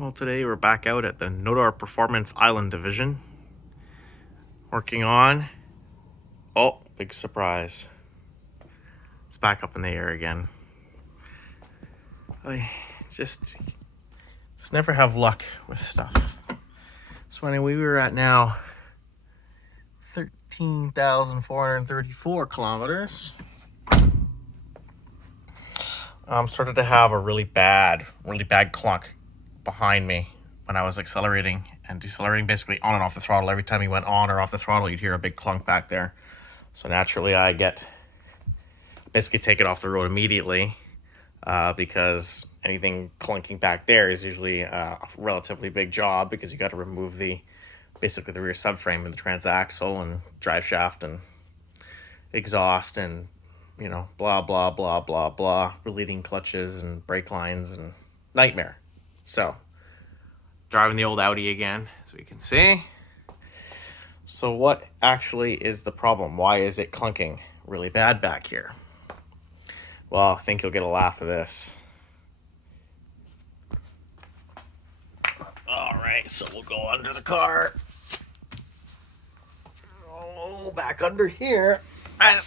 Well, today we're back out at the Nodar Performance Island Division, working on, oh, big surprise, it's back up in the air again. I just never have luck with stuff. So anyway, we were at now 13,434 kilometers. Started to have a really bad clunk behind me when I was accelerating and decelerating, basically on and off the throttle. Every time you went on or off the throttle, you'd hear a big clunk back there. So naturally I basically take it off the road immediately, because anything clunking back there is usually a relatively big job, because you got to remove basically the rear subframe and the transaxle and drive shaft and exhaust and, you know, blah, blah, blah, blah, blah, relieving clutches and brake lines and nightmare. So, driving the old Audi again, as we can see. So what actually is the problem? Why is it clunking really bad back here? Well, I think you'll get a laugh of this. All right, so we'll go under the car. Oh, back under here. I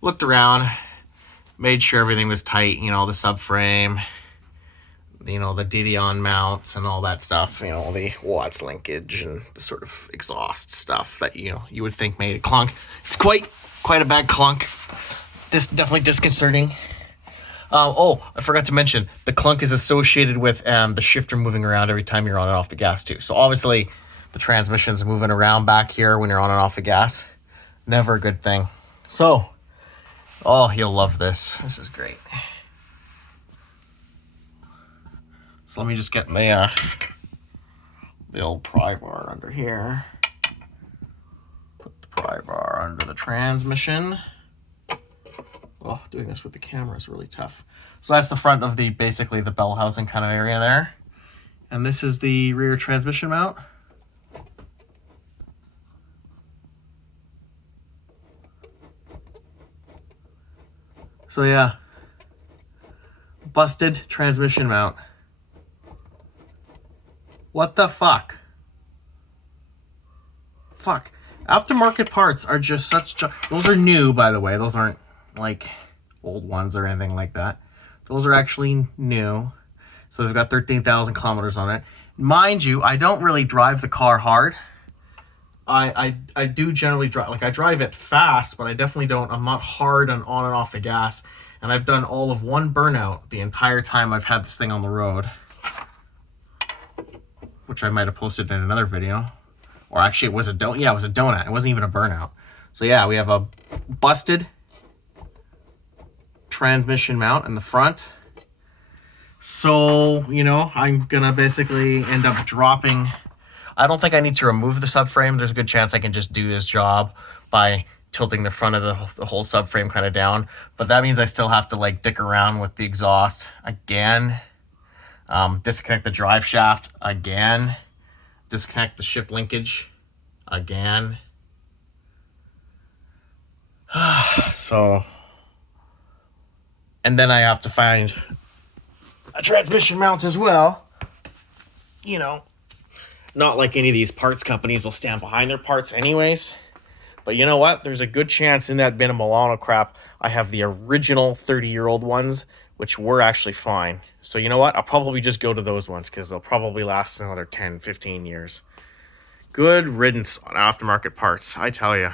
looked around, made sure everything was tight, you know, the subframe, you know, the DDON mounts and all that stuff, you know, the Watts linkage and the sort of exhaust stuff that, you know, you would think made a clunk. It's quite a bad clunk. Definitely disconcerting. Oh, I forgot to mention, the clunk is associated with the shifter moving around every time you're on and off the gas too. So obviously the transmission's moving around back here when you're on and off the gas. Never a good thing. So, oh, you'll love this. This is great. So let me just get my the old pry bar under here. Put the pry bar under the transmission. Oh, doing this with the camera is really tough. So that's the front of basically the bell housing kind of area there. And this is the rear transmission mount. So yeah, busted transmission mount. What the fuck? Fuck. Aftermarket parts are just those are new, by the way. Those aren't like old ones or anything like that. Those are actually new. So they've got 13,000 kilometers on it. Mind you, I don't really drive the car hard. I do generally drive, like I drive it fast, but I definitely don't, I'm not hard on and off the gas. And I've done all of one burnout the entire time I've had this thing on the road, which I might have posted in another video. Or actually it was a donut. Yeah, it was a donut. It wasn't even a burnout. So yeah, we have a busted transmission mount in the front. So, you know, I'm gonna basically end up dropping. I don't think I need to remove the subframe. There's a good chance I can just do this job by tilting the front of the whole subframe kind of down. But that means I still have to like dick around with the exhaust again. Disconnect the drive shaft again. Disconnect the shift linkage again. So, and then I have to find a transmission mount as well. You know, not like any of these parts companies will stand behind their parts anyways. But you know what? There's a good chance in that bin of Milano crap, I have the original 30-year-old ones, which were actually fine. So you know what? I'll probably just go to those ones because they'll probably last another 10, 15 years. Good riddance on aftermarket parts, I tell you.